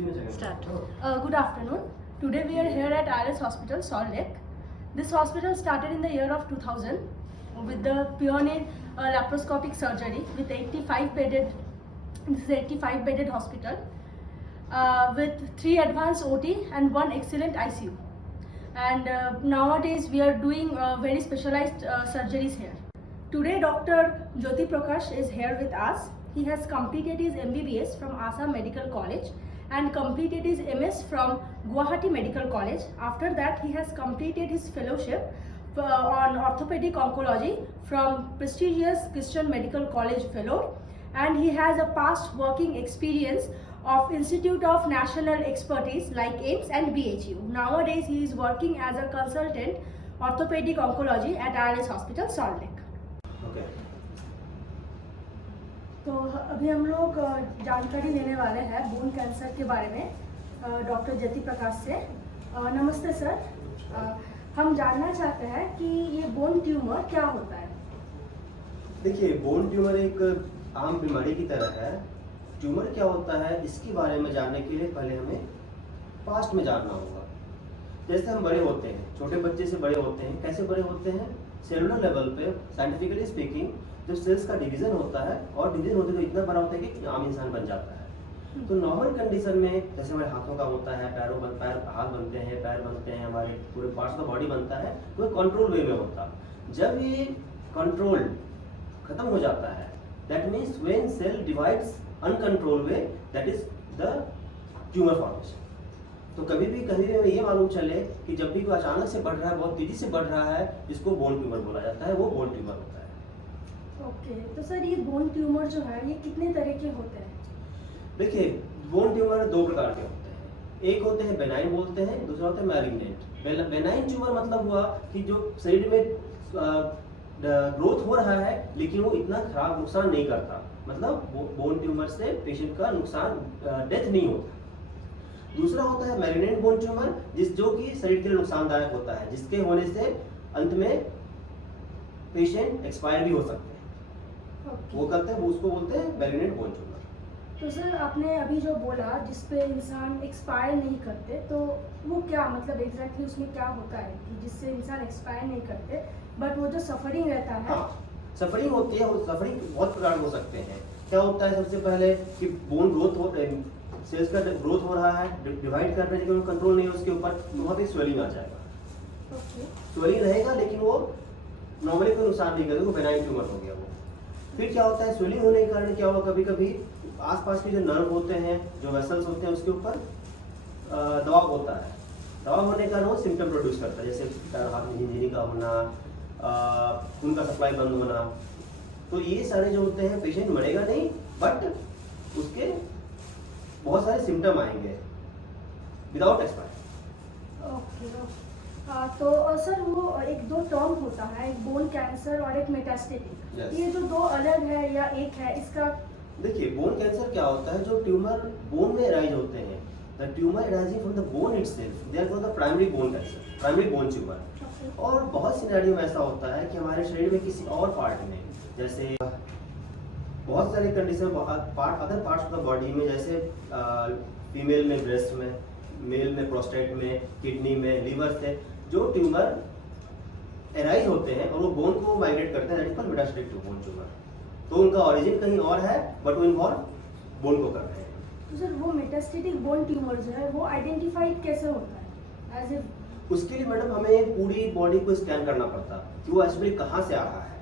Start. Good afternoon. Today we are here at IRS Hospital, Salt Lake. This hospital started in the year of 2000 with the pioneer laparoscopic surgery with 85 bedded. This is 85 bedded hospital with 3 advanced OT and 1 excellent ICU. And nowadays we are doing very specialized surgeries here. Today Dr. Jyoti Prakash is here with us. He has completed his MBBS from Assam Medical College and completed his MS from Guwahati Medical College. After that, he has completed his fellowship on orthopedic oncology from prestigious Christian Medical College fellow, and he has a past working experience of Institute of National Expertise like AIMS and BHU. Nowadays, he is working as a consultant orthopedic oncology at IRS Hospital, Salt Lake. Okay. तो अभी हम लोग जानकारी लेने वाले हैं bone cancer के बारे में डॉक्टर ज्योति प्रकाश से। नमस्ते सर, हम जानना चाहते हैं कि ये बोन ट्यूमर क्या होता है। देखिए, बोन ट्यूमर एक आम बीमारी की तरह है। ट्यूमर क्या होता है इसके बारे में जानने के लिए पहले हमें पास्ट में जानना होगा। जैसे हम बड़े होते हैं, छोटे बच्चे से बड़े होते हैं, कैसे बड़े होते हैं? सेलुलर लेवल पे, साइंटिफिकली स्पीकिंग, जब सेल्स का डिवीजन होता है और डिवीजन होते तो इतना बड़ा होता है कि आम इंसान बन जाता है। तो नॉर्मल कंडीशन में जैसे हमारे हाथों का होता है, पैर हाथ बनते हैं, पैर बनते हैं, हमारे पूरे पार्ट्स का बॉडी बनता है, वो कंट्रोल वे में होता है। जब ये कंट्रोल खत्म हो जाता है, that means when cell divides uncontrol way, that is the tumour formation. तो कभी भी ये मालूम चले कि जब भी कोई अचानक से बढ़ रहा है, बहुत तेजी से बढ़ रहा है, इसको बोन ट्यूमर बोला जाता है, वो बोन ट्यूमर होता है। ओके, तो सर ये बोन ट्यूमर जो है ये कितने तरह के होते हैं? देखिए, बोन ट्यूमर 2 प्रकार के होते हैं। एक होते हैं बेनाइन बोलते हैं, दूसरा होता है मैलिग्नेंट। बेनाइन ट्यूमर मतलब हुआ कि जो शरीर में ग्रोथ हो रहा है लेकिन वो इतना खराब नुकसान नहीं करता, मतलब बोन ट्यूमर से पेशेंट का नुकसान, डेथ नहीं होता। दूसरा होता है मैलिग्नेंट बोन ट्यूमर, जो कि शरीर के लिए नुकसानदायक होता है, जिसके होने से अंत में पेशेंट एक्सपायर भी हो सकते हैं। वो करते हैं, उसको बोलते हैं मैलिग्नेंट बोन ट्यूमर। तो सर आपने अभी जो बोला जिसपे इंसान एक्सपायर नहीं करते, तो वो क्या मतलब एग्जैक्टली उसमें क्या होता है कि जिससे इंसान एक्सपायर नहीं करते बट वो जो सफरिंग रहता है? हाँ, सफरिंग होती है। और सफरिंग बहुत प्रकार हो सकते हैं। क्या होता है सबसे पहले कि बोन ग्रोथ हो, सेल्स का ग्रोथ हो रहा है, डिवाइड कर रहे हैं, लेकिन कंट्रोल नहीं है उसके ऊपर, तो वहाँ पे स्वेलिंग आ जाएगा। स्वेलिंग रहेगा लेकिन वो नॉर्मली कोई नुकसान नहीं करेगा, वो बेनाइन ट्यूमर हो गया वो। फिर क्या होता है, स्वेलिंग होने के कारण क्या होगा, कभी कभी आसपास के जो नर्व होते हैं, जो वेसल्स होते हैं, उसके ऊपर दबाव होता है। दबाव होने के कारण वो सिम्टम प्रोड्यूस करता है, जैसे हाथ में झिंझिनी का होना, खून का सप्लाई बंद होना। तो ये सारे जो होते हैं, पेशेंट मरेगा नहीं बट उसके बहुत सारे सिम्टम आएंगे विदाउट एक्सपायर। ओके, तो सर वो एक दो टर्म होता है, एक बोन कैंसर और एक मेटास्टेटिक। Yes. ये जो दो अलग है या एक है, इसका? देखिए, बोन कैंसर क्या होता है, जो ट्यूमर बोन में अराइज होते हैं, the tumour arising from the bone itself, they are called the primary bone cancer, primary bone tumour. और बहुत सिनेरियो में ऐसा होता है कि हमारे शरीर में किसी और पार्ट में, जैसे बहुत सारे condition other parts of the body में, जैसे फीमेल में ब्रेस्ट में, मेल में प्रोस्टेट में, किडनी में, लीवर से जो ट्यूमर एराइज होते हैं और वो बोन को माइग्रेट करते हैं, that is called metastatic bone tumour. तो उनका ओरिजिन कहीं और है बट वो इन्वॉल्व बोन को कर रहे हैं। तो सर वो मेटास्टेटिक बोन ट्यूमर जो है वो आइडेंटिफाइड कैसे होता है? एज ए उसके लिए मैडम हमें पूरी बॉडी को स्कैन करना पड़ता कि वो एक्चुअली कहाँ से आ रहा है।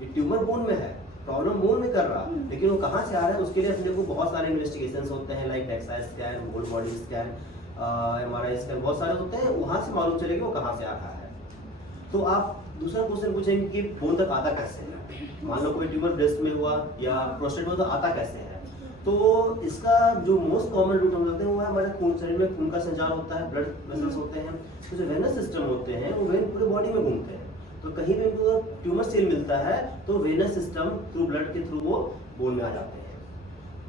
ये ट्यूमर बोन में है, प्रॉब्लम बोन में कर रहा, लेकिन वो कहाँ से आ रहा है उसके लिए अपने को बहुत सारे इन्वेस्टिगेशंस होते हैं, like DEXA scan, whole body scan, MRI scan, बहुत सारे होते हैं। वहाँ से मालूम चलेगा वो कहाँ से आ रहा है। तो आप दूसरा क्वेश्चन पूछेंगे कि बोन तक आता कैसे है। मान लो कोई ट्यूमर ब्रेस्ट में हुआ या प्रोस्टेट में, तो आता कैसे है? तो इसका जो मोस्ट कॉमन रूट हम कहते हैं वो है हमारे खून, शरीर में खून का संचार होता है, ब्लड वेसल्स होते हैं। तो जो वेनस सिस्टम होते हैं वो वेन पूरे बॉडी में घूमते हैं। तो कहीं भी उनको ट्यूमर सेल मिलता है तो वेनस सिस्टम थ्रू ब्लड के थ्रू वो बोन में आ जाते हैं।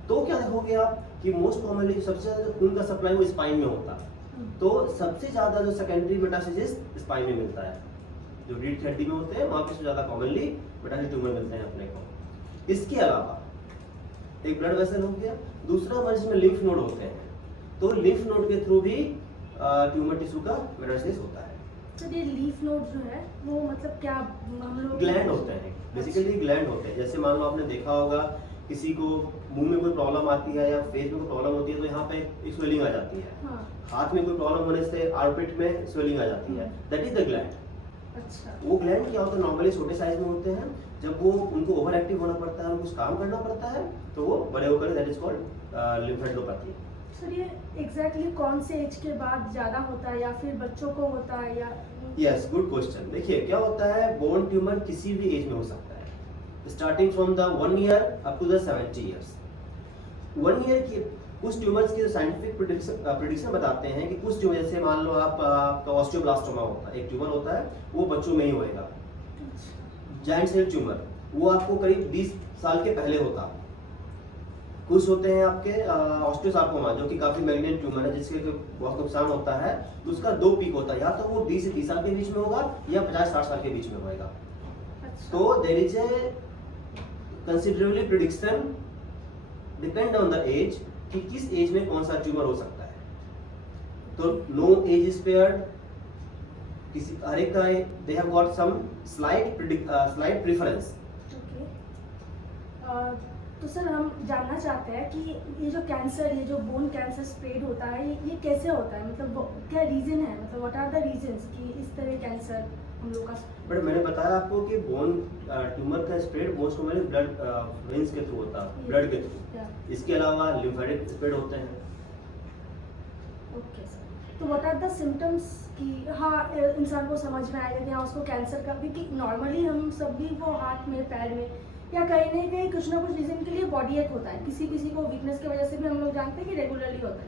तो क्या देखोगे आप कि मोस्ट कॉमनली सबसे ज्यादा खून का सप्लाई वो स्पाइन में होता है। तो सबसे ज्यादा जो सेकेंडरी मेटास्टेसिस स्पाइन में मिलता है, जो रीढ़ की हड्डी में होते हैं वहाँ पे सबसे ज्यादा कॉमनली मेटास्टेटिक ट्यूमर मिलते हैं अपने को। इसके अलावा एक ब्लड वेसल हो गया, दूसरा हमारे जिसमें लिम्फ नोड होते हैं। तो लिम्फ नोड के थ्रू भी ट्यूमर टिश्यू का मेटास्टेसिस होता है। तो ये लीफ नोड जो है वो मतलब क्या हम लोग ग्लैंड होते हैं, बेसिकली ग्लैंड होते हैं। जैसे मान लो आपने देखा होगा किसी को मुंह में कोई प्रॉब्लम आती है या फेस में कोई प्रॉब्लम होती है तो यहाँ पे एक स्वेलिंग आ जाती है। हाँ। हाथ में कोई प्रॉब्लम होने से आर्मपिट में स्वेलिंग आ जाती है, दैट इज द ग्लैंड। अच्छा। वो ग्लैंड क्या होता है, नॉर्मली छोटे साइज में होते हैं। जब वो उनको ओवर एक्टिव होना पड़ता है, उनको कुछ काम करना पड़ता है, तो वो बड़े होकर that is called lymphadenopathy. Sir ये एग्जैक्टली कौन से एज के बाद ज़्यादा होता है या फिर बच्चों को होता है या यस, गुड क्वेश्चन। देखिए क्या होता है, बोन ट्यूमर किसी भी एज में हो सकता है, starting from the 1 year up to the 70 years. 1 year की कुछ ट्यूमर्स की साइंटिफिक प्रेडिक्शन बताते हैं कि कुछ ट्यूमर, जैसे मान लो आपका ऑस्टियोब्लास्टोमा होता है, एक ट्यूमर होता है, वो बच्चों में ही होएगा। जायंट सेल ट्यूमर वो आपको करीब 20 साल के पहले होता। कुछ होते हैं आपके ऑस्टियोसार्कोमा जो कि काफी मैलिग्नेंट ट्यूमर है, जिसके बहुत नुकसान होता है, तो उसका 2 पीक होता है, या तो वो 20 से 30 साल के बीच में होगा या 50-60 साल के बीच में होएगा। तो there is a considerably prediction depend on the age कि किस एज में कौन सा ट्यूमर हो सकता है। तो नो एज इज स्पेयर्ड, किसी हर एक का they have got some slight preference. तो सर हम जानना चाहते हैं कि ये जो कैंसर, ये जो बोन कैंसर स्प्रेड होता है, ये कैसे होता है, मतलब क्या रीजन है, मतलब व्हाट आर द रीजंस कि इस तरह कैंसर हम लोग का। बट मैंने बताया आपको कि बोन ट्यूमर का spread most commonly blood veins के थ्रू होता है, ब्लड के थ्रू। इसके अलावा लिम्फेटिक स्प्रेड होते हैं। ओके सर, तो व्हाट आर द सिम्टम्स कि हाँ इंसान को समझ में आएगा कि हाँ उसको कैंसर का, क्योंकि नॉर्मली हम सब भी वो हाथ में, पैर में या कहीं ना कहीं कुछ ना कुछ रीजन के लिए बॉडी एक होता है, किसी किसी को वीकनेस की वजह से भी हम लोग जानते हैं कि रेगुलरली होता है।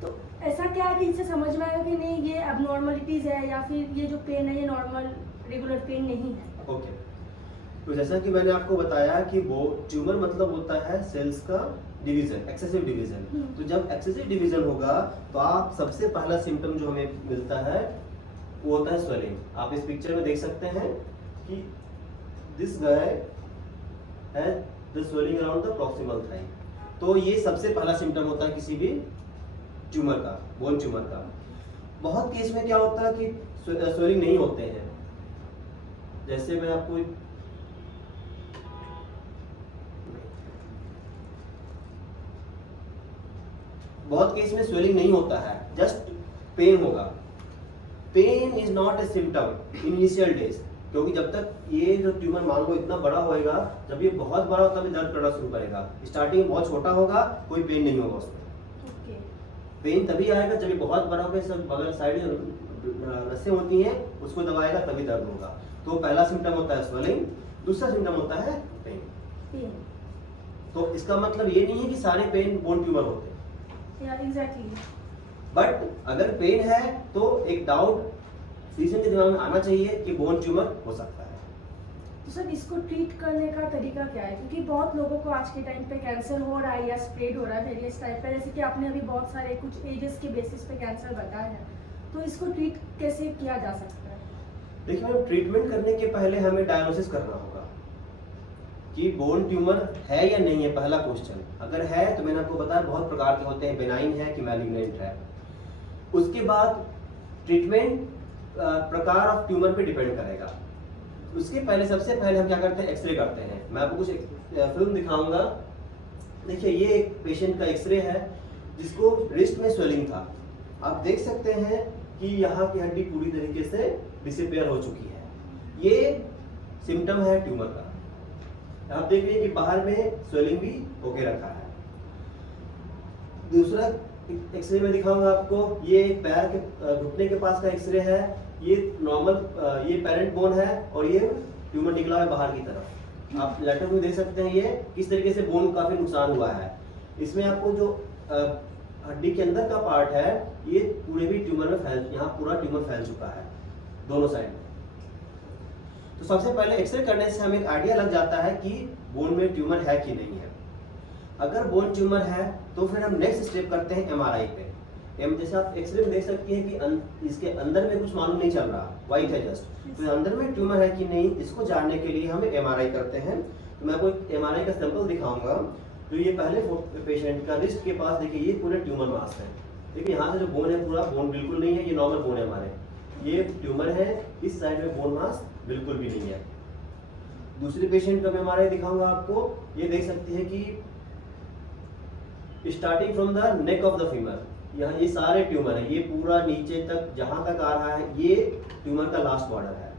तो ऐसा क्या है कि इससे समझ में आएगा कि नहीं ये एबनॉर्मलिटीज है या फिर ये जो पेन है ये नॉर्मल रेगुलर पेन नहीं है। ओके, तो जैसा कि मैंने आपको बताया कि वो ट्यूमर मतलब होता है सेल्स का डिवीजन, एक्सेसिव डिवीजन। तो जब एक्सेसिव डिवीजन होगा तो आप सबसे पहला सिम्टम जो हमें मिलता है वो होता है स्वेलिंग। आप इस पिक्चर में देख सकते हैं कि दिस गाय है the swelling around the proximal thigh. तो ये सबसे पहला सिम्टम होता है किसी भी ट्यूमर का, बोन ट्यूमर का। बहुत केस में क्या होता है कि स्वेलिंग नहीं होते हैं। जैसे मैं आपको बहुत केस में स्वेलिंग नहीं होता है, जस्ट पेन होगा। Pain is not a symptom in initial days, क्योंकि जब तक ये जो ट्यूमर मान लो इतना बड़ा होएगा, जब ये बहुत बड़ा होता है दर्द करना शुरू करेगा। स्टार्टिंग में बहुत छोटा होगा, कोई पेन नहीं होगा उसमें। पेन तभी आएगा जब ये बहुत बड़ा होगा, सब बगल साइड नसें होती हैं उसको दबाएगा तभी दर्द होगा। तो पहला सिम्टम होता है स्वेलिंग, दूसरा सिम्टम होता है पेन। तो इसका मतलब ये नहीं है कि सारे पेन बोन ट्यूमर होते हैं। एग्जैक्टली। बट अगर पेन है तो एक डाउट फिजिशियन के दिमाग में आना चाहिए कि बोन ट्यूमर हो सकता है। तो सर इसको ट्रीट करने का तरीका क्या है, क्योंकि बहुत लोगों को आज के टाइम पे कैंसर हो रहा है या स्प्रेड हो रहा है वेरियस टाइप पे, जैसे कि आपने अभी बहुत सारे कुछ एजेस के बेसिस पे कैंसर बताया है, तो इसको ट्रीट कैसे किया जा सकता है। देखिए मैम, ट्रीटमेंट करने के पहले हमें डायग्नोसिस करना होगा कि बोन ट्यूमर है या नहीं है, पहला क्वेश्चन। अगर है तो मैंने आपको बताया बहुत प्रकार के होते हैं, बेनाइन है कि मैलिग्नेंट है। उसके बाद ट्रीटमेंट प्रकार ऑफ ट्यूमर पे डिपेंड करेगा। उसके पहले सबसे पहले हम क्या करते हैं, एक्सरे करते हैं। मैं आपको कुछ फिल्म दिखाऊंगा। देखिए ये एक पेशेंट का एक्सरे है जिसको रिस्ट में स्वेलिंग था। आप देख सकते हैं कि यहाँ की हड्डी पूरी तरीके से डिसअपीयर हो चुकी है। ये सिम्टम है ट्यूमर का। आप देख लीजिए कि बाहर में स्वेलिंग भी होके रखा है। दूसरा एक्सरे में दिखाऊंगा आपको, ये पैर के घुटने के पास का एक्सरे है। ये नॉर्मल ये पेरेंट बोन है और ये ट्यूमर निकला है बाहर की तरफ। आप लेटर में देख सकते हैं ये किस तरीके से बोन काफी नुकसान हुआ है। इसमें आपको जो हड्डी के अंदर का पार्ट है ये पूरे भी ट्यूमर में यहाँ पूरा ट्यूमर फैल चुका है दोनों साइड में। तो सबसे पहले एक्सरे करने से हमें एक आइडिया लग जाता है कि बोन में ट्यूमर है कि नहीं है। अगर बोन ट्यूमर है तो फिर हम नेक्स्ट स्टेप करते हैं एमआरआई पे। जैसे आप एक्सरे में देख सकती हैं कि इसके अंदर में कुछ मालूम नहीं चल रहा, वाइट है जस्ट। तो अंदर में ट्यूमर है कि नहीं, इसको जानने के लिए हम एमआरआई करते हैं। तो मैं आपको एक एमआरआई का सैंपल दिखाऊंगा। तो ये पहले पेशेंट का रिस्ट के पास देखिए ये पूरे ट्यूमर मास है। देखिए यहाँ से जो बोन है, पूरा बोन बिल्कुल नहीं है, ये नॉर्मल बोन है हमारे, ये ट्यूमर है, इस साइड में बोन मास बिल्कुल भी नहीं है। दूसरी पेशेंट का मैं हमारे दिखाऊंगा आपको, ये देख सकते हैं कि starting from the neck of the femur, यहाँ ये सारे ट्यूमर है, ये पूरा नीचे तक जहां तक आ रहा है, ये ट्यूमर का लास्ट बॉर्डर है।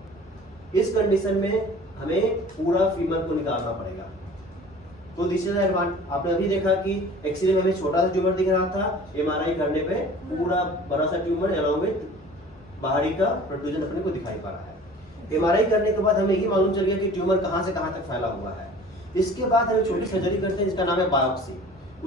इस कंडीशन में हमें पूरा फीमर को निकालना पड़ेगा। तो दिस इज एडवांटेज। आपने अभी देखा कि एक्सरे में हमें छोटा सा ट्यूमर दिख रहा था, एमआरआई करने पे पूरा बड़ा सा ट्यूमर अलॉन्ग विद बाहरी का प्रोट्रूजन अपने को दिखाई पा रहा है। एमआरआई करने के बाद हमें ये मालूम चल गया कि ट्यूमर कहाँ से कहाँ तक फैला हुआ है। इसके बाद हमें छोटी सर्जरी करते हैं जिसका नाम है बायोप्सी।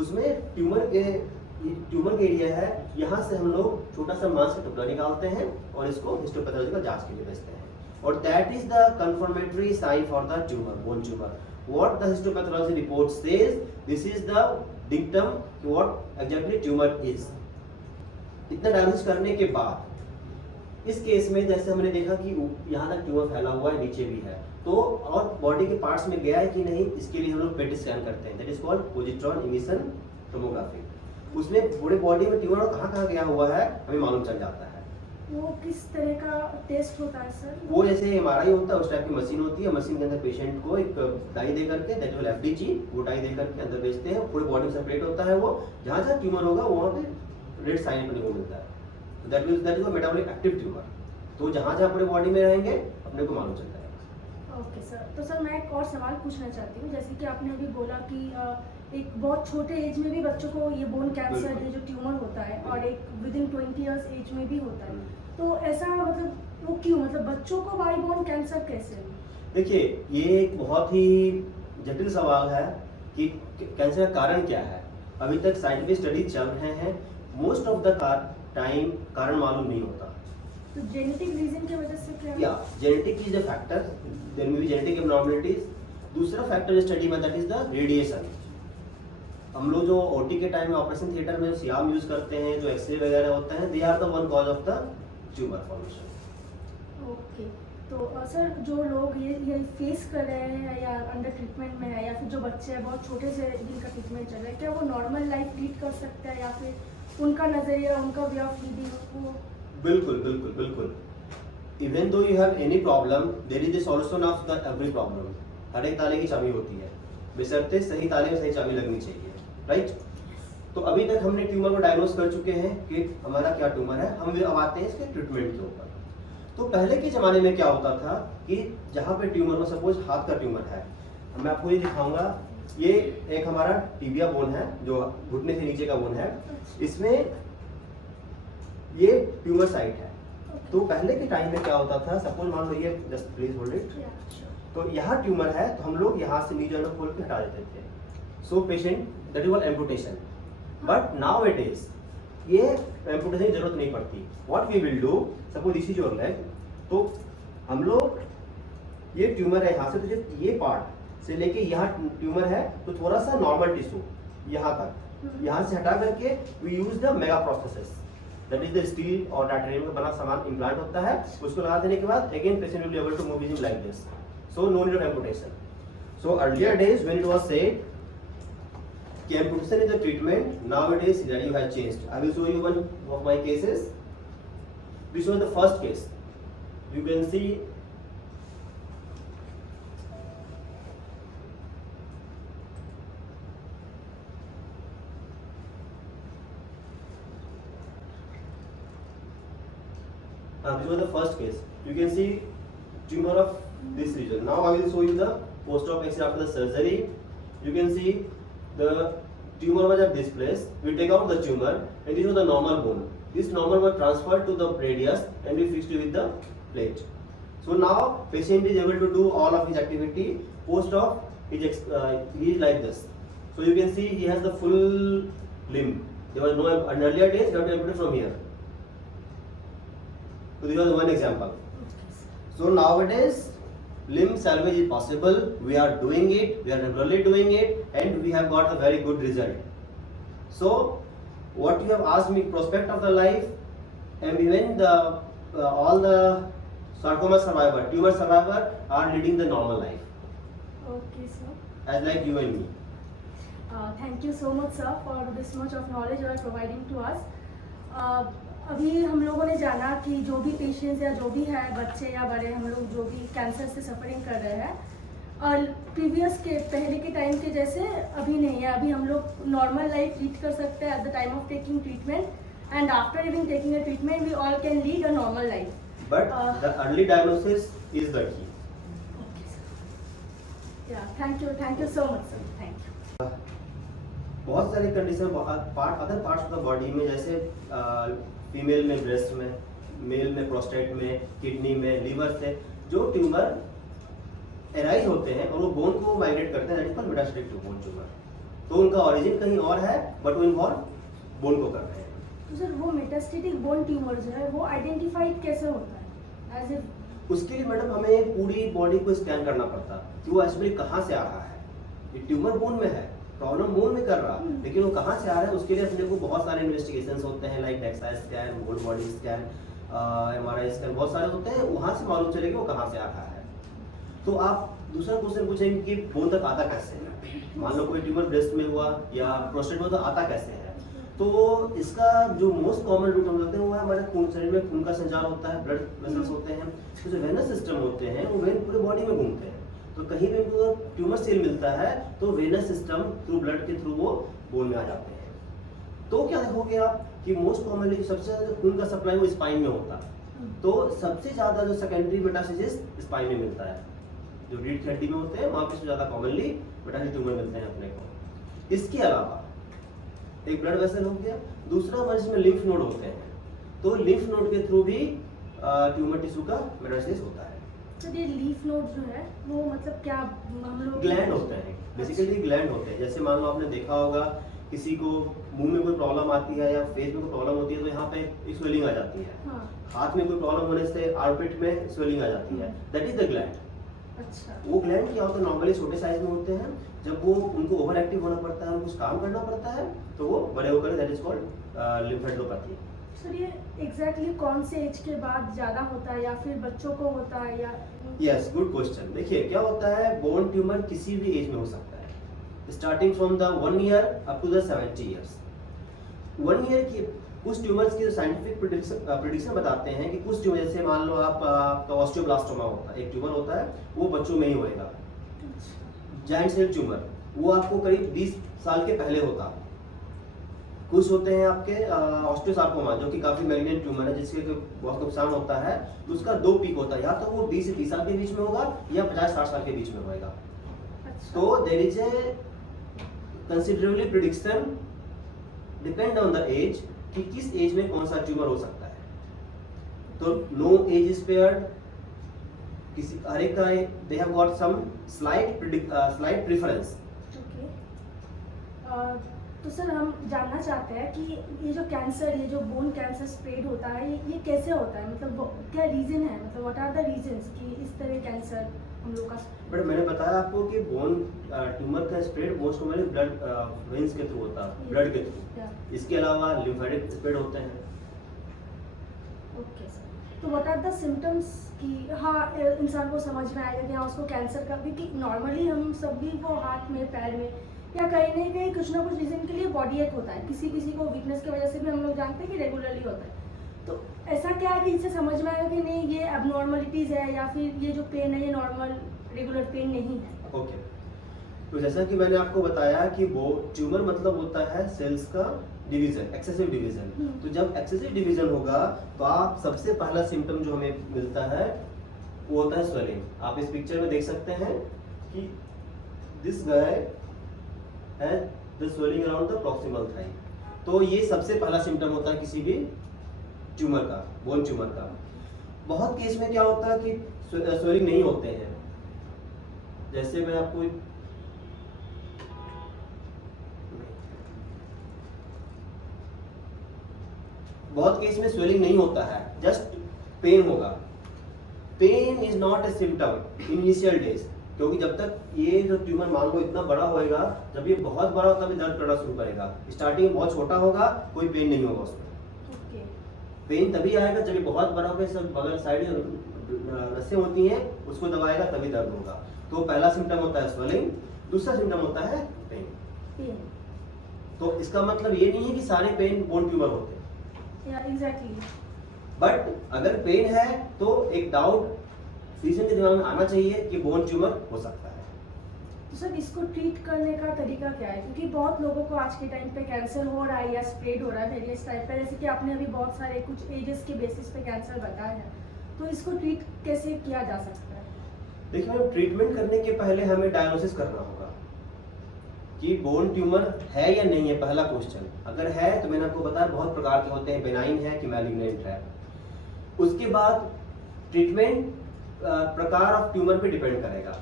उसमें ट्यूमर के एरिया है, यहाँ से हम लोग छोटा सा मांस का टुकड़ा निकालते हैं और इसको हिस्टोपैथोलॉजिकल जांच के लिए भेजते हैं, और that is the confirmatory sign for the tumour, bone tumour. What the histopathology report says, this is the dictum कि व्हाट एग्जैक्टली ट्यूमर इज। इतना डायग्नोसिस करने के बाद इस केस में जैसे हमने देखा कि यहाँ तक ट्यूमर फैला हुआ है, नीचे भी है, तो और बॉडी के पार्ट्स में गया है कि नहीं, इसके लिए हम लोग पेट स्कैन करते हैं, that is called positron emission tomography. उसमें पूरे बॉडी में ट्यूमर कहाँ कहाँ गया हुआ है हमें मालूम चल जाता है। वो किस तरह का टेस्ट होता है सर? वो जैसे एमआरआई होता है उस टाइप की मशीन होती है, मशीन के अंदर पेशेंट को एक डाई दे करके, दैट इज एफडीजी, वो डाई दे करके अंदर भेजते हैं, पूरे बॉडी में सेपरेट होता है, वो जहाँ जहाँ ट्यूमर होगा वहाँ पे रेड साइन अपने को मिलता है, तो that is metabolic active tumour. तो जहाँ जहाँ पूरे बॉडी में रहेंगे अपने को मालूम चलता है। ओके सर, तो सर मैं एक और सवाल पूछना चाहती हूँ, जैसे कि आपने अभी बोला कि एक बहुत छोटे एज में भी बच्चों को ये बोन कैंसर, ये जो ट्यूमर होता है, और एक विद इन 20 इयर्स एज में भी होता है, तो ऐसा मतलब वो क्यों, मतलब बच्चों को वाई बोन कैंसर कैसे? देखिए ये एक बहुत ही जटिल सवाल है कि कैंसर का कारण क्या है। अभी तक साइंटिफिक स्टडी चल रहे हैं, मोस्ट ऑफ द टाइम कारण मालूम नहीं होता। तो जेनेटिक रीजन की वजह से क्या? या genetic is a factor, there may be genetic abnormalities. दूसरा फैक्टर स्टडी में दैट इज द रेडिएशन। हम लोग जो ओटी के टाइम में ऑपरेशन थिएटर में सियाम यूज करते हैं, जो एक्सरे वगैरह होते हैं, they are the one cause of the tumour formation. Okay, तो सर जो लोग ये फेस कर रहे हैं या अंडर ट्रीटमेंट में है, या फिर जो बच्चे हैं बहुत छोटे से जिनका ट्रीटमेंट चल रहा है, क्या वो नॉर्मल लाइफ लीड कर सकते हैं, या फिर उनका नजरिया, उनका वे ऑफ लीडिंग वो? बिल्कुल बिल्कुल बिल्कुल। Even though you have any problem, there is the solution of the every problem. हर एक ताले की चाबी होती है, बशर्ते सही ताले में सही चाबी लगनी चाहिए, राइट? तो अभी तक हमने ट्यूमर को डायग्नोस कर चुके हैं कि हमारा क्या ट्यूमर है, हम अब आते हैं इसके ट्रीटमेंट के ऊपर। तो पहले के ज़माने में क्या होता था कि जहाँ पे ट्यूमर हो, सपोज हाथ का ट्यूमर है, मैं आपको ये दिखाऊंगा, ये एक हमारा टिबिया बोन है जो घुटने से नीचे का बोन है, इसमें ये ट्यूमर साइट है। तो पहले के टाइम में क्या होता था, सपोज मान लो ये, जस्ट प्लीज होल्ड इट, तो यहाँ ट्यूमर है तो हम लोग यहाँ से नीचे खोल के हटा देते थे। So patient that is called amputation. But now it is ये एम्पुटेशन की जरूरत नहीं पड़ती। What we will do, suppose this is your leg, तो हम लोग ये ट्यूमर है यहाँ से, तो ये पार्ट से लेके यहाँ ट्यूमर है, तो थोड़ा सा नॉर्मल टिश्यू यहाँ तक, यहाँ से हटा करके we use the mega prostheses, that is the steel और टाइटेनियम का बना सामान इम्प्लांट होता है। उसको लगा देने के बाद again patient will be able to move his like this, so no need of amputation. So earlier days when it was said कि amputation is a treatment, nowadays you have changed. I will show you one of my cases. This was the first case. You can see this was the first case. You can see tumor of this region. Now I will show you the post-op X-ray after the surgery. You can see the tumor was at this place. We take out the tumor, and this was the normal bone. This normal was transferred to the radius, and we fixed it with the plate. So now patient is able to do all of his activity. Post-op, he is like this. So you can see he has the full limb. There was no in earlier days. You have to amputate from here. So this was one example. So nowadays, limb salvage is possible. We are doing it. We are regularly doing it, and we have got a very good result. So, what you have asked me, prospect of the life, and even the all the sarcoma survivor, tumor survivor are leading the normal life. Okay, sir. As like you and me. Thank you so much, sir, for this much of knowledge you are providing to us. अभी हम लोगों ने जाना कि जो भी patients या जो भी है बच्चे या बड़े हम लोग जो भी कैंसर से सफरिंग कर रहे हैं और प्रीवियस के पहले के टाइम के जैसे अभी नहीं है। अभी हम लोग नॉर्मल लाइफ लीड कर सकते हैं at the time of taking treatment and after even taking a treatment we all can lead a normal life. But the early diagnosis is the key. Thank you so much sir, thank you. बहुत सारी condition other parts of the body में, जैसे female में breast में, mail में prostate में, kidney में, liver से जो ट्यूमर एराइज होते हैं और वो बोन को माइग्रेट करते हैं, that is called metastatic bone tumour. तो उनका ओरिजिन कहीं और है बट वो इन्वॉल्व बोन को कर रहे हैं। तो सर वो मेटास्टेटिक बोन ट्यूमर जो है वो आइडेंटिफाइड कैसे होता है? एज इफ उसके लिए मैडम हमें पूरी बॉडी को स्कैन करना पड़ता कि वो एक्चुअली कहाँ से आ रहा है। ये ट्यूमर बोन में है, प्रॉब्लम बोन में कर रहा, लेकिन वो कहाँ से आ रहा है उसके लिए अपने को बहुत सारे इन्वेस्टिगेशंस होते हैं, like DEXA scan, whole body scan, MRI scan, बहुत सारे होते हैं। वहाँ से मालूम चलेगा वो कहाँ से आ रहा है। तो आप दूसरा क्वेश्चन पूछेंगे कि बोन तक आता कैसे है। मान लो कोई ट्यूमर ब्रेस्ट में हुआ या प्रोस्टेट में, तो आता कैसे है। तो इसका जो मोस्ट कॉमन रूट हम देखते हैं वो है हमारे खून, शरीर में खून का संचार होता है, ब्लड वेसल्स होते हैं। तो जो वेनस सिस्टम होते हैं वो वेन पूरे बॉडी में घूमते हैं। तो कहीं भी उनको ट्यूमर सेल मिलता है तो वेनस सिस्टम थ्रू ब्लड के थ्रू वो बोन में आ जाते हैं। तो क्या देखोगे आप कि मोस्ट कॉमनली सबसे ज्यादा खून का सप्लाई वो स्पाइन में होता है। तो सबसे ज्यादा जो सेकेंडरी मेटास्टेसिस स्पाइन में मिलता है, जो रीढ़ की हड्डी में होते हैं वहाँ पे सबसे ज्यादा कॉमनली मेटास्टेटिक ट्यूमर मिलते हैं अपने को। इसके अलावा एक ब्लड वेसल हो गया, दूसरा हमारे इसमें लिम्फ नोड होते हैं। तो लिम्फ नोड के थ्रू भी ट्यूमर टिश्यू का मेटास्टेसिस होता है। तो ये लीफ नोड जो है वो मतलब क्या हम लोग ग्लैंड होते हैं, बेसिकली ग्लैंड होते हैं। जैसे मान लो आपने देखा होगा किसी को मुंह में कोई प्रॉब्लम आती है या फेस में कोई प्रॉब्लम होती है तो यहाँ पे स्वेलिंग आ जाती है। हाँ। हाथ में कोई प्रॉब्लम होने से आर्मपिट में स्वेलिंग आ जाती है, दैट इज द ग्लैंड। अच्छा। वो ग्लैंड क्या होता है, नॉर्मली छोटे साइज में होते हैं। जब वो उनको ओवर एक्टिव होना पड़ता है, कुछ काम करना पड़ता है, तो वो बड़े होकर that is called lymphadenopathy. Sir ये एग्जैक्टली कौन से एज के बाद ज्यादा होता है या फिर बच्चों को होता है या? Yes, good question. देखिए क्या होता है, बोन ट्यूमर किसी भी एज में हो सकता है, starting from the 1 year up to the 70 years. 1 year की कुछ ट्यूमर्स की साइंटिफिक प्रेडिक्शन बताते हैं कि कुछ ट्यूमर, जैसे मान लो आपका ऑस्टियोब्लास्टोमा होता है, एक ट्यूमर होता है वो बच्चों में ही होएगा। जायंट सेल ट्यूमर वो आपको करीब 20 साल के पहले होता। कुछ होते हैं आपके ऑस्टियोसार्कोमा जो कि काफी मैलिग्नेंट ट्यूमर है, जिसके बहुत नुकसान होता है। तो उसका 2 पीक होता है, या तो वो 20 से 30 साल के बीच में होगा या 50-60 साल के बीच में होएगा। तो there is a considerably prediction depend on the age कि किस एज में कौन सा ट्यूमर हो सकता है। तो नो एज इज स्पेयर्ड, किसी हर एक का they have got some slight preference. तो सर हम जानना चाहते हैं कि ये जो कैंसर, ये जो बोन कैंसर स्प्रेड होता है ये कैसे होता है, मतलब क्या रीजन है, मतलब व्हाट आर द रीजंस कि इस तरह कैंसर हम लोग का? बट मैंने बताया आपको कि बोन ट्यूमर का spread most commonly blood veins के थ्रू होता है, ब्लड के थ्रू। इसके अलावा लिम्फेटिक स्प्रेड होते हैं। ओके सर, तो व्हाट आर द सिम्टम्स कि हाँ इंसान को समझ में आएगा कि हाँ उसको कैंसर का, क्योंकि नॉर्मली हम सभी को हाथ में, पैर में या कहीं ना कहीं कुछ ना कुछ रीजन के लिए बॉडी एक होता है, किसी किसी को वीकनेस की वजह से भी हम लोग जानते हैं कि रेगुलरली होता है। तो ऐसा क्या है कि इससे समझ में आएगा कि नहीं ये एबनॉर्मलिटीज है या फिर ये जो पेन है ये नॉर्मल रेगुलर पेन नहीं है? ओके, तो जैसा कि मैंने आपको बताया कि वो ट्यूमर मतलब होता है सेल्स का डिवीजन, एक्सेसिव डिवीजन। तो जब एक्सेसिव डिवीजन होगा तो आप सबसे पहला सिम्टम जो हमें मिलता है वो होता है स्वेलिंग। आप इस पिक्चर में देख सकते हैं कि दिस गाय है the swelling around the proximal thigh. तो ये सबसे पहला सिम्टम होता है किसी भी ट्यूमर का, बोन ट्यूमर का। बहुत केस में क्या होता है कि स्वेलिंग नहीं होते हैं। जैसे मैं आपको बहुत केस में स्वेलिंग नहीं होता है, जस्ट पेन होगा। Pain is not a symptom in initial days, क्योंकि जब तक ये जो ट्यूमर मान लो इतना बड़ा होएगा, जब ये बहुत बड़ा होता है दर्द करना शुरू करेगा। स्टार्टिंग में बहुत छोटा होगा, कोई पेन नहीं होगा उसमें। पेन तभी आएगा जब ये बहुत बड़ा होगा, सब बगल साइड नसें होती हैं उसको दबाएगा तभी दर्द होगा। तो पहला सिम्टम होता है स्वेलिंग, दूसरा सिम्टम होता है पेन। तो इसका मतलब ये नहीं है कि सारे पेन बोन ट्यूमर होते हैं। या एग्जैक्टली। बट अगर पेन है तो एक डाउट फिजिशियन के दिमाग में आना चाहिए कि बोन ट्यूमर हो सकता है। तो सर इसको ट्रीट करने का तरीका क्या है, क्योंकि बहुत लोगों को आज के टाइम पे कैंसर हो रहा है या स्प्रेड हो रहा है वेरियस टाइप पे, जैसे कि आपने अभी बहुत सारे कुछ एजेस के बेसिस पे कैंसर बताया है, तो इसको ट्रीट कैसे किया जा सकता है? देखिए मैम, ट्रीटमेंट करने के पहले हमें डायग्नोसिस करना होगा कि बोन ट्यूमर है या नहीं है, पहला क्वेश्चन। अगर है तो मैंने आपको बताया बहुत प्रकार के होते हैं, बेनाइन है कि मैलिग्नेंट है। उसके बाद ट्रीटमेंट प्रकार ऑफ ट्यूमर पे डिपेंड करेगा।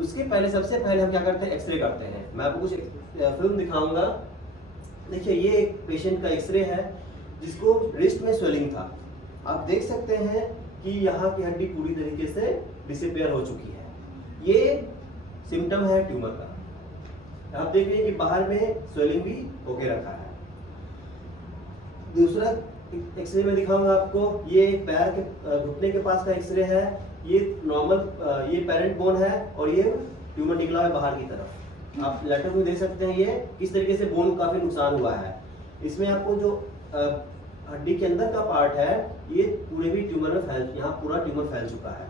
उसके पहले सबसे पहले हम क्या करते हैं, एक्सरे करते हैं। मैं आपको कुछ फिल्म दिखाऊंगा। देखिए ये एक पेशेंट का एक्सरे है जिसको रिस्ट में स्वेलिंग था। आप देख सकते हैं कि यहाँ की हड्डी पूरी तरीके से डिसअपीयर हो चुकी है। ये सिम्टम है ट्यूमर का। आप देख लीजिए कि बाहर में स्वेलिंग भी होके रखा है। दूसरा एक्सरे में दिखाऊंगा आपको, ये पैर के घुटने के पास का एक्सरे है। ये नॉर्मल ये पेरेंट बोन है और ये ट्यूमर निकला है बाहर की तरफ। आप लेटर में देख सकते हैं ये किस तरीके से बोन काफी नुकसान हुआ है। इसमें आपको जो हड्डी के अंदर का पार्ट है ये पूरे भी ट्यूमर में फैल, यहाँ पूरा ट्यूमर फैल चुका है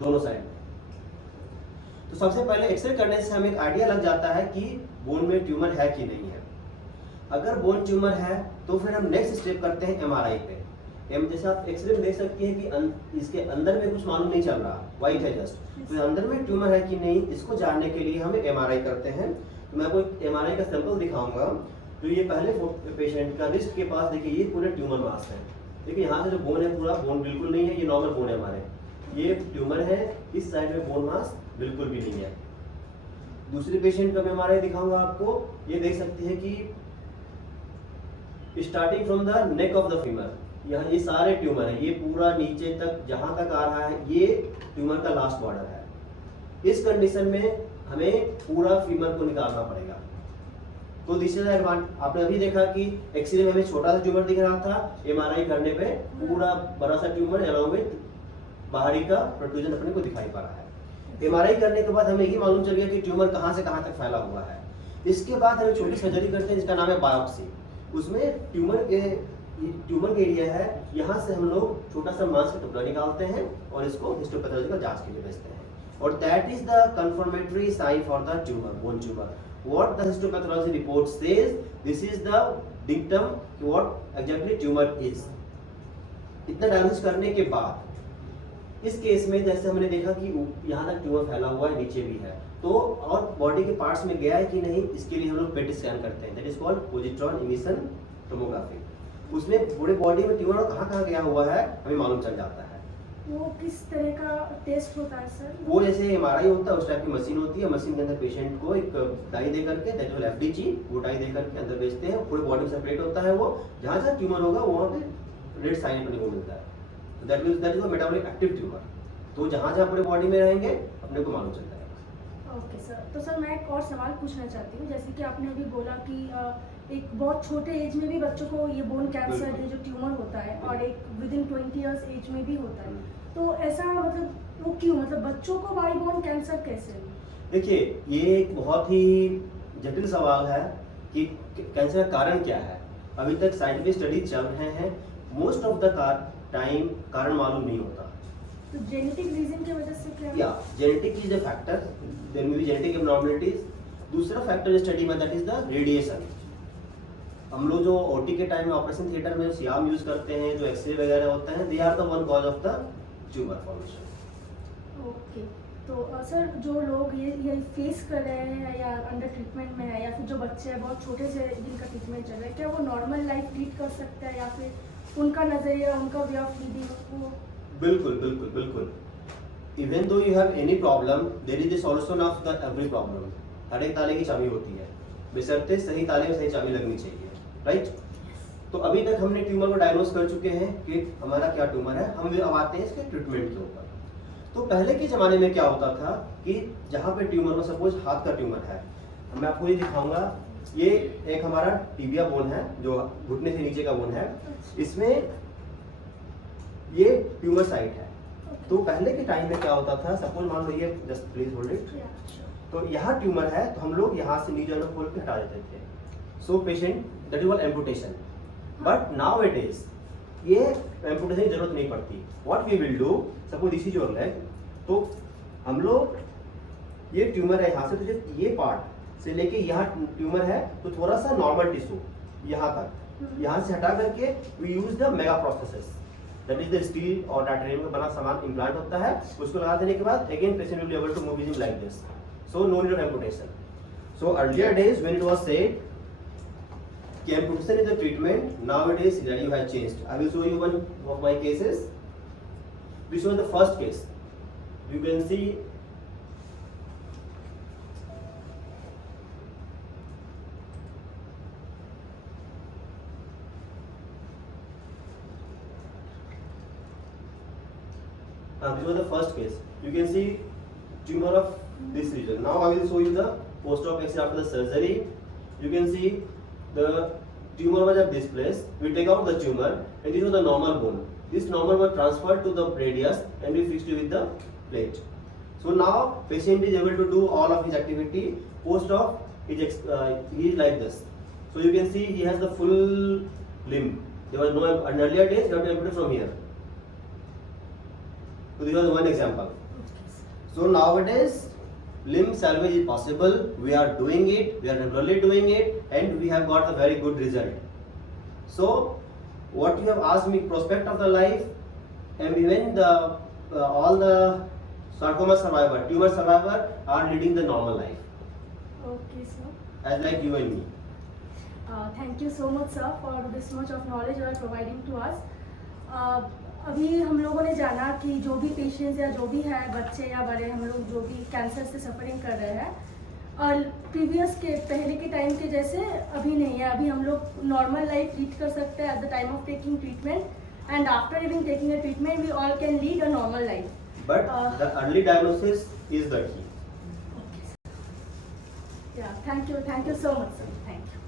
दोनों साइड में। तो सबसे पहले एक्सरे करने से हमें एक आइडिया लग जाता है कि बोन में ट्यूमर है कि नहीं है। अगर बोन ट्यूमर है तो फिर हम नेक्स्ट स्टेप करते हैं एमआरआई पे। जैसे आप एक्सरे में देख सकती हैं कि इसके अंदर में कुछ मालूम नहीं चल रहा, वाइट है जस्ट। तो अंदर में ट्यूमर है कि नहीं, इसको जानने के लिए हम एमआरआई करते हैं। तो मैं आपको एमआरआई का सैंपल दिखाऊंगा। तो ये पहले पेशेंट का रिस्ट के पास देखिए ये पूरे ट्यूमर मास है। देखिए यहाँ से जो बोन है पूरा बोन बिल्कुल नहीं है, ये नॉर्मल बोन है हमारे। ये ट्यूमर है, इस साइड में बोन मास बिल्कुल भी नहीं है। दूसरी पेशेंट का मैं एमआरआई दिखाऊंगा आपको। ये देख सकती है कि starting from the neck of the femur, यहाँ ये सारे ट्यूमर है, ये पूरा नीचे तक जहां तक आ रहा है ये ट्यूमर का लास्ट बॉर्डर है। इस कंडीशन में हमें पूरा फीमर को निकालना पड़ेगा। तो दिस इज एडवांटेज। आपने अभी देखा कि एक्सरे में हमें छोटा सा ट्यूमर दिख रहा था, एमआरआई करने पे पूरा बड़ा सा ट्यूमर अलॉन्ग विद बाहरी का प्रोट्रूजन अपने को दिखाई पड़ रहा है। एमआरआई करने के बाद हमें ये मालूम चल गया कि ट्यूमर कहाँ से कहाँ तक फैला हुआ है। इसके बाद हम छोटी सर्जरी करते हैं जिसका नाम है बायोप्सी। उसमें ट्यूमर के एरिया है, यहाँ से हम लोग छोटा सा मांस का टुकड़ा निकालते हैं और इसको हिस्टोपैथोलॉजिकल जांच के लिए भेजते हैं। और that is the confirmatory sign for the tumour, bone tumour. What the histopathology report says, this is the dictum कि व्हाट एग्जैक्टली ट्यूमर इज। इतना डायग्नोसिस करने के बाद इस केस में जैसे हमने देखा कि यहाँ तक ट्यूमर फैला हुआ है, नीचे भी है, तो और बॉडी के पार्ट्स में गया है कि नहीं, इसके लिए हम लोग पेट स्कैन करते हैं। That is called positron emission tomography. उसमें पूरे बॉडी में ट्यूमर कहाँ कहाँ गया हुआ है हमें मालूम चल जाता है। वो किस तरह का टेस्ट होता है सर? वो जैसे एमआरआई होता है उस टाइप की मशीन होती है। मशीन के अंदर पेशेंट को एक डाई दे करके, दैट इज एफडीजी, वो डाई दे करके अंदर भेजते हैं। पूरे बॉडी में सेपरेट होता है वो, जहाँ जहाँ ट्यूमर होगा वहाँ पे रेड साइन अपने को मिलता है। That is metabolic active tumour. तो जहाँ जहाँ पूरे बॉडी में रहेंगे अपने को मालूम चलता है। ओके सर, तो सर मैं एक और सवाल पूछना चाहती हूँ। जैसे कि आपने अभी बोला कि एक बहुत छोटे एज में भी बच्चों को ये बोन कैंसर है जो ट्यूमर होता है, और एक विद इन 20 इयर्स एज में भी होता है, तो ऐसा मतलब वो क्यों, मतलब बच्चों को वाई बोन कैंसर कैसे? देखिए ये एक बहुत ही जटिल सवाल है कि कैंसर का कारण क्या है। अभी तक साइंटिफिक स्टडी चल रहे हैं, मोस्ट ऑफ द टाइम कारण मालूम नहीं होता। तो जेनेटिक रीजन की वजह से क्या? या genetic is a factor, there may be genetic abnormalities. दूसरा फैक्टर स्टडी में दैट इज द रेडिएशन। हम लोग जो ओटी के टाइम में ऑपरेशन थिएटर में सियाम यूज करते हैं, जो एक्सरे वगैरह होते हैं, they are the one cause of the tumour formation. Okay, तो सर जो लोग ये फेस कर रहे हैं या अंडर ट्रीटमेंट में है, या फिर जो बच्चे हैं बहुत छोटे से जिनका ट्रीटमेंट चल रहा है, क्या वो नॉर्मल लाइफ लीड कर सकता है, या फिर उनका नजरिया, उनका वे ऑफ लीडिंग वो? बिल्कुल बिल्कुल बिल्कुल। Even though you have any problem, there is the solution of the every problem. हर एक ताले की चाबी होती है, बशर्ते सही ताले में सही चाबी लगनी चाहिए, राइट? तो अभी तक हमने ट्यूमर को डायग्नोस कर चुके हैं कि हमारा क्या ट्यूमर है। हम अब आते हैं इसके ट्रीटमेंट के ऊपर। तो पहले के ज़माने में क्या होता था कि जहाँ पे ट्यूमर, में सपोज हाथ का ट्यूमर है, मैं आपको ये दिखाऊंगा। ये एक हमारा टिबिया बोन है जो घुटने से नीचे का बोन है, इसमें ये ट्यूमर साइट है। तो पहले के टाइम में क्या होता था, सपोज मान लो ये, जस्ट प्लीज होल्ड इट। तो यहाँ ट्यूमर है तो हम लोग यहाँ से नी जॉइंट खोल के हटा देते थे। So patient that is called amputation. But now it is ये एम्पुटेशन की जरूरत नहीं पड़ती. What we will do, suppose this is your leg, तो हम लोग ये ट्यूमर है यहाँ से, तो ये पार्ट से लेके यहाँ ट्यूमर है, तो थोड़ा सा नॉर्मल टिश्यू यहाँ तक, यहाँ से हटा करके we use the mega prostheses, that is the steel और टाइटेनियम का बना सामान इम्प्लांट होता है. उसको लगा देने के बाद again patient will be able to move his like this. So no need of amputation. So earlier days when it was said कि amputation is the treatment, nowadays you have changed. I will show you one of my cases. This was the first case. You can see this was the first case. You can see tumor of this region. Now I will show you the post-op X-ray after the surgery. You can see the tumor was at this place. We take out the tumor, and this was the normal bone. This normal was transferred to the radius, and we fixed it with the plate. So now patient is able to do all of his activity. Post-op, he is like this. So you can see he has the full limb. There was no, in earlier days you have to amputate from here. So this was one example. So nowadays limb salvage is possible. We are doing it. We are regularly doing it, and we have got a very good result. So what you have asked me, prospect of the life, and even the all the sarcoma survivor, tumor survivor are leading the normal life, Okay, sir. as like you and me. Thank you so much, sir, for this much of knowledge you are providing to us. अभी हम लोगों ने जाना कि जो भी patients या जो भी है, बच्चे या बड़े, हम लोग जो भी कैंसर से सफरिंग कर रहे हैं, और प्रीवियस के पहले के टाइम के जैसे अभी नहीं है. अभी हम लोग नॉर्मल लाइफ लीड कर सकते हैं at the time of taking treatment, and after even taking a treatment we all can lead a normal life. But the early diagnosis is the key. Yeah, thank you so much, sir. Thank you.